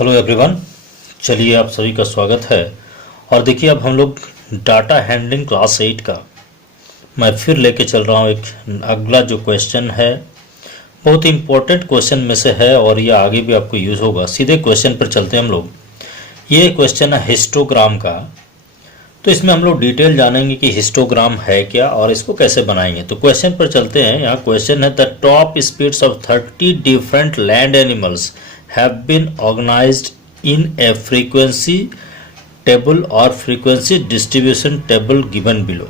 Hello everyone. चलिए आप सभी का स्वागत है। और देखिए अब हम लोग डाटा हैंडलिंग क्लास 8 का मैं फिर लेके चल रहा हूँ। एक अगला जो क्वेश्चन है बहुत ही इम्पोर्टेंट क्वेश्चन में से है और ये आगे भी आपको यूज़ होगा। सीधे क्वेश्चन पर चलते हैं हम लोग। ये क्वेश्चन है हिस्टोग्राम का। तो इसमें हम लोग डिटेल जानेंगे कि हिस्टोग्राम है क्या और इसको कैसे बनाएंगे। तो क्वेश्चन पर चलते हैं। यहाँ क्वेश्चन है the top speeds of 30 different land animals have been organized in a frequency table और frequency distribution table given below.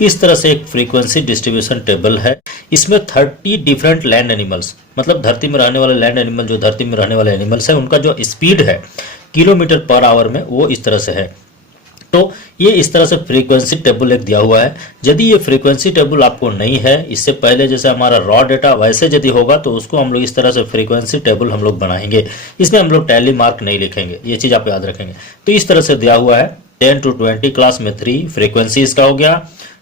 इस तरह से एक फ्रीक्वेंसी डिस्ट्रीब्यूशन टेबल है। इसमें 30 डिफरेंट लैंड एनिमल्स मतलब धरती में रहने वाले लैंड एनिमल जो धरती में रहने वाले एनिमल्स है उनका जो स्पीड है किलोमीटर पर आवर में वो इस तरह से है। तो ये इस तरह से फ्रीक्वेंसी टेबल एक दिया हुआ है। यदि ये फ्रीक्वेंसी टेबल आपको नहीं है, इससे पहले जैसे हमारा रॉ डेटा वैसे यदि होगा तो उसको हम लोग इस तरह से फ्रीक्वेंसी टेबल हम लोग बनाएंगे। इसमें हम लोग टैली मार्क नहीं लिखेंगे, ये चीज़ आप याद रखेंगे। तो इस तरह से दिया हुआ है 10 to 20 क्लास में 3 फ्रीक्वेंसी इसका हो गया,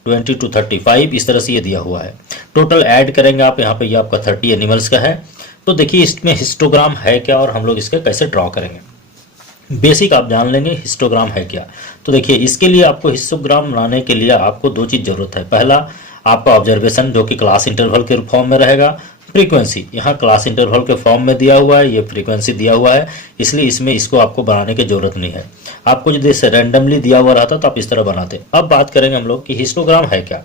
20 to 35 इस तरह से ये दिया हुआ है। टोटल ऐड करेंगे आप यहाँ पे, ये आपका 30 एनिमल्स का है। तो देखिए इसमें हिस्टोग्राम है क्या और हम लोग इसका कैसे ड्रॉ करेंगे। बेसिक आप जान लेंगे हिस्टोग्राम है क्या। तो देखिए इसके लिए आपको हिस्टोग्राम बनाने के लिए आपको दो चीज़ जरूरत है। पहला आपका ऑब्जर्वेशन जो कि क्लास इंटरवल के फॉर्म में रहेगा। फ्रीक्वेंसी यहाँ क्लास इंटरवल के फॉर्म में दिया हुआ है, ये फ्रीक्वेंसी दिया हुआ है, इसलिए इसमें इसको आपको बनाने की जरूरत नहीं है। आपको यदि इसे रैंडमली दिया हुआ रहता तो आप इस तरह बनाते। अब बात करेंगे हम लोग कि हिस्टोग्राम है क्या।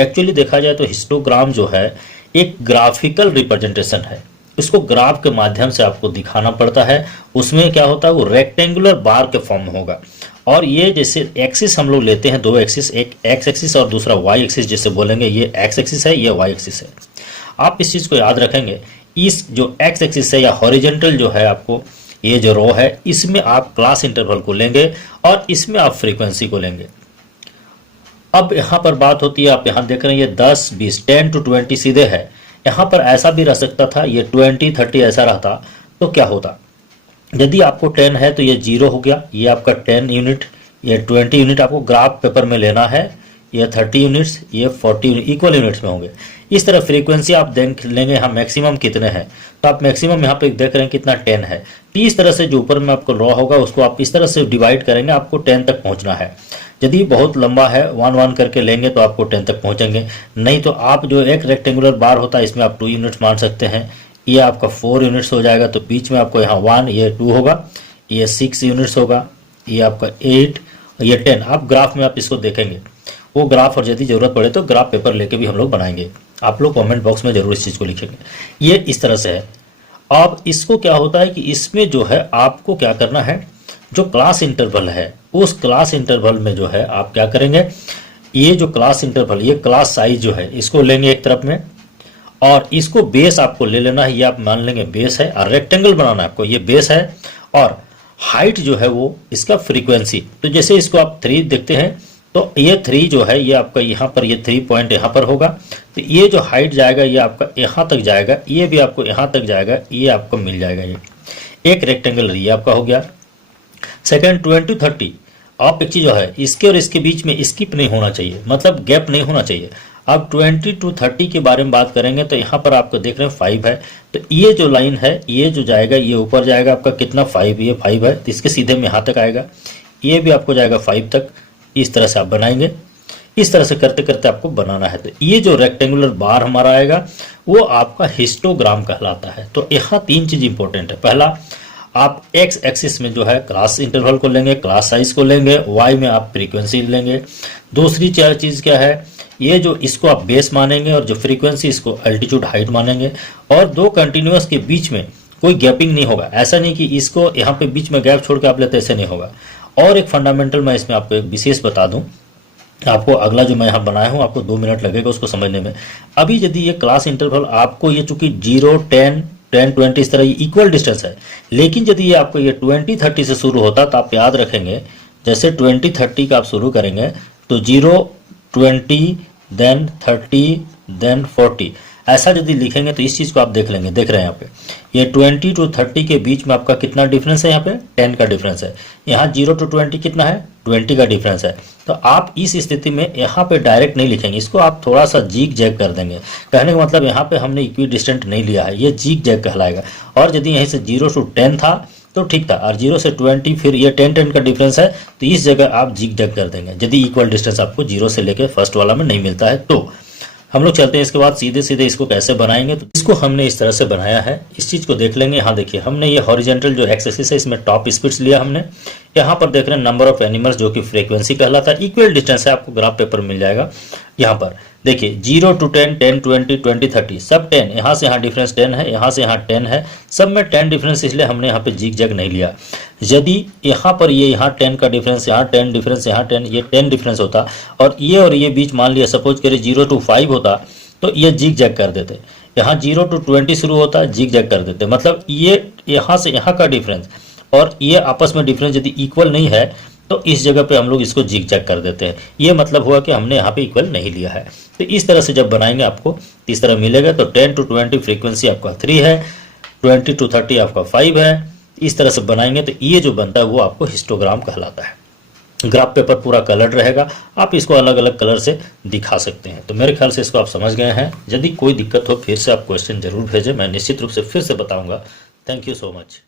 एक्चुअली देखा जाए तो हिस्टोग्राम जो है एक ग्राफिकल रिप्रेजेंटेशन है। इसको ग्राफ के माध्यम से आपको दिखाना पड़ता है। उसमें क्या होता है वो रेक्टेंगुलर बार के फॉर्म में होगा। और ये जैसे एक्सिस हम लोग लेते हैं, दो एक्सिस, एक एक्स एक्सिस और दूसरा वाई एक्सिस जैसे बोलेंगे, ये एक्स एक्सिस है, ये वाई एक्सिस है। आप इस चीज़ को याद रखेंगे। इस जो एक्स एक्सिस है या हॉरिजेंटल जो है आपको ये जो रो है इसमें आप क्लास इंटरवल को लेंगे और इसमें आप फ्रीक्वेंसी को लेंगे। अब यहाँ पर बात होती है, आप यहाँ देख रहे हैं ये 10 20 10 to 20 सीधे है। यहाँ पर ऐसा भी रह सकता था, ये 20 30 ऐसा रहता तो क्या होता। यदि आपको 10 है तो ये 0 हो गया, ये आपका 10 यूनिट, ये 20 यूनिट आपको ग्राफ पेपर में लेना है। ये 30 यूनिट्स, ये 40 यूनिट इक्वल यूनिट्स में होंगे। इस तरह फ्रीक्वेंसी आप देख लेंगे यहाँ मैक्सिमम कितने हैं। तो आप मैक्सिमम यहाँ पे देख रहे हैं कितना 10 है। तो इस तरह से जो ऊपर में आपको रॉ होगा उसको आप इस तरह से डिवाइड करेंगे, आपको 10 तक पहुँचना है। यदि बहुत लंबा है 1 1 करके लेंगे तो आपको 10 तक पहुंचेंगे। नहीं तो आप जो एक रेक्टेंगुलर बार होता है इसमें आप 2 यूनिट्स मान सकते हैं। ये आपका 4 यूनिट्स हो जाएगा। तो बीच में आपको यहाँ 1 ये 2 होगा, ये 6 यूनिट्स होगा, ये आपका 8 और ये 10। आप ग्राफ में आप इसको देखेंगे वो ग्राफ, और यदि जरूरत पड़े तो ग्राफ पेपर लेके भी हम लोग बनाएंगे। आप लोग कमेंट बॉक्स में जरूर इस चीज़ को लिखेंगे। ये इस तरह से है। अब इसको क्या होता है कि इसमें जो है आपको क्या करना है, जो क्लास इंटरवल है उस क्लास इंटरवल में जो है आप क्या करेंगे, ये जो क्लास इंटरवल ये क्लास साइज जो है इसको लेंगे एक तरफ में, और इसको बेस आपको ले लेना है। ये आप मान लेंगे बेस है, और रेक्टेंगल बनाना है आपको, ये बेस है। और हाइट जो है वो इसका फ्रीक्वेंसी। तो जैसे इसको आप 3 देखते हैं तो ये 3 जो है ये आपका यहाँ पर, ये 3 पॉइंट यहाँ पर होगा। तो ये जो हाइट जाएगा ये आपका यहाँ तक जाएगा, ये भी आपको यहाँ तक जाएगा, ये आपको मिल जाएगा। ये एक रेक्टेंगल ये आपका हो गया। सेकेंड 20 30 आप एक चीज जो है इसके और इसके बीच में स्किप नहीं होना चाहिए, मतलब गैप नहीं होना चाहिए। अब 20 to 30 के बारे में बात करेंगे तो यहाँ पर आपको देख रहे हैं 5 है। तो ये जो लाइन है ये जो जाएगा ये ऊपर जाएगा आपका कितना 5, ये 5 है तो इसके सीधे में यहाँ तक आएगा। ये भी आपको जाएगा 5 तक। इस तरह से आप बनाएंगे। इस तरह से करते करते आपको बनाना है। तो ये जो रेक्टेंगुलर बार हमारा आएगा वो आपका हिस्टोग्राम कहलाता है। तो यहाँ 3 चीज इंपॉर्टेंट है। पहला आप एक्स एक्सिस में जो है क्लास इंटरवल को लेंगे, क्लास साइज को लेंगे, वाई में आप फ्रीक्वेंसी लेंगे। दूसरी चीज़ क्या है, ये जो इसको आप बेस मानेंगे और जो फ्रीक्वेंसी इसको अल्टीट्यूड हाइट मानेंगे। और दो कंटिन्यूअस के बीच में कोई गैपिंग नहीं होगा। ऐसा नहीं कि इसको यहाँ पे बीच में गैप छोड़ के आप लेते, ऐसे नहीं होगा। और एक फंडामेंटल मैं इसमें आपको एक विशेष बता दूं, आपको अगला जो मैं यहाँ बनाया हूँ आपको 2 मिनट लगेगा उसको समझने में। अभी यदि ये क्लास इंटरवल आपको ये चूंकि 0 10 10 20 इस तरह ये इक्वल डिस्टेंस है, लेकिन यदि ये आपको ये 20 30 से शुरू होता तो आप याद रखेंगे जैसे 20 30 का आप शुरू करेंगे तो 0 20 देन 30 देन 40 ऐसा यदि लिखेंगे तो इस चीज़ को आप देख लेंगे। देख रहे हैं यहाँ पे ये 20 to 30 के बीच में आपका कितना डिफरेंस है, यहाँ पे 10 का डिफरेंस है। यहाँ 0 to 20 कितना है, 20 का डिफरेंस है। तो आप इस स्थिति में यहाँ पे डायरेक्ट नहीं लिखेंगे, इसको आप थोड़ा सा जीग जैग कर देंगे। कहने का मतलब यहाँ पे हमने इक्वी डिस्टेंट नहीं लिया है, ये जीग जैग कहलाएगा। और यदि यहीं से 0 to 10 था तो ठीक था। और 0 से 20 फिर ये 10 का डिफरेंस है, तो इस जगह आप जिग जैग कर देंगे यदि इक्वल डिस्टेंस आपको 0 से लेकर फर्स्ट वाला में नहीं मिलता है। तो हम लोग चलते हैं इसके बाद सीधे सीधे इसको कैसे बनाएंगे। तो इसको हमने इस तरह से बनाया है, इस चीज को देख लेंगे। यहाँ देखिए हमने ये हॉरिजेंटल जो एक्सिस है इसमें टॉप स्पीड्स लिया हमने। यहाँ पर देख रहे हैं नंबर ऑफ एनिमल्स जो कि फ्रीक्वेंसी कहलाता है। इक्वल डिस्टेंस है, आपको ग्राफ पेपर मिल जाएगा। यहाँ पर देखिए 0 to 10, 10, 20, 20, 30 सब 10, यहाँ से यहाँ डिफरेंस 10 है, यहाँ से यहाँ 10 है, सब में 10 डिफरेंस, इसलिए हमने यहाँ पे जिग जैग नहीं लिया। यदि यहाँ पर ये यहाँ 10 का डिफरेंस, यहाँ 10 डिफरेंस, यहाँ 10, ये 10 डिफरेंस होता और ये बीच मान लिया सपोज करिए 0 to 5 होता, तो ये जिग जैग कर देते। यहाँ 0 to 20 शुरू होता है, जिग जैग कर देते। मतलब ये यहाँ से यहाँ का डिफरेंस और ये आपस में डिफरेंस यदि इक्वल नहीं है तो इस जगह पे हम लोग इसको जिग जैग कर देते हैं। ये मतलब हुआ कि हमने यहाँ पे इक्वल नहीं लिया है। तो इस तरह से जब बनाएंगे आपको इस तरह मिलेगा। तो 10 to 20 फ्रीक्वेंसी आपका 3 है, 20 to 30 आपका 5 है। इस तरह से बनाएंगे तो ये जो बनता है वो आपको हिस्टोग्राम कहलाता है। ग्राफ पेपर पूरा कलर्ड रहेगा, आप इसको अलग अलग कलर से दिखा सकते हैं। तो मेरे ख्याल से इसको आप समझ गए हैं। यदि कोई दिक्कत हो फिर से आप क्वेश्चन जरूर भेजें, मैं निश्चित रूप से फिर से बताऊंगा। Thank you so much.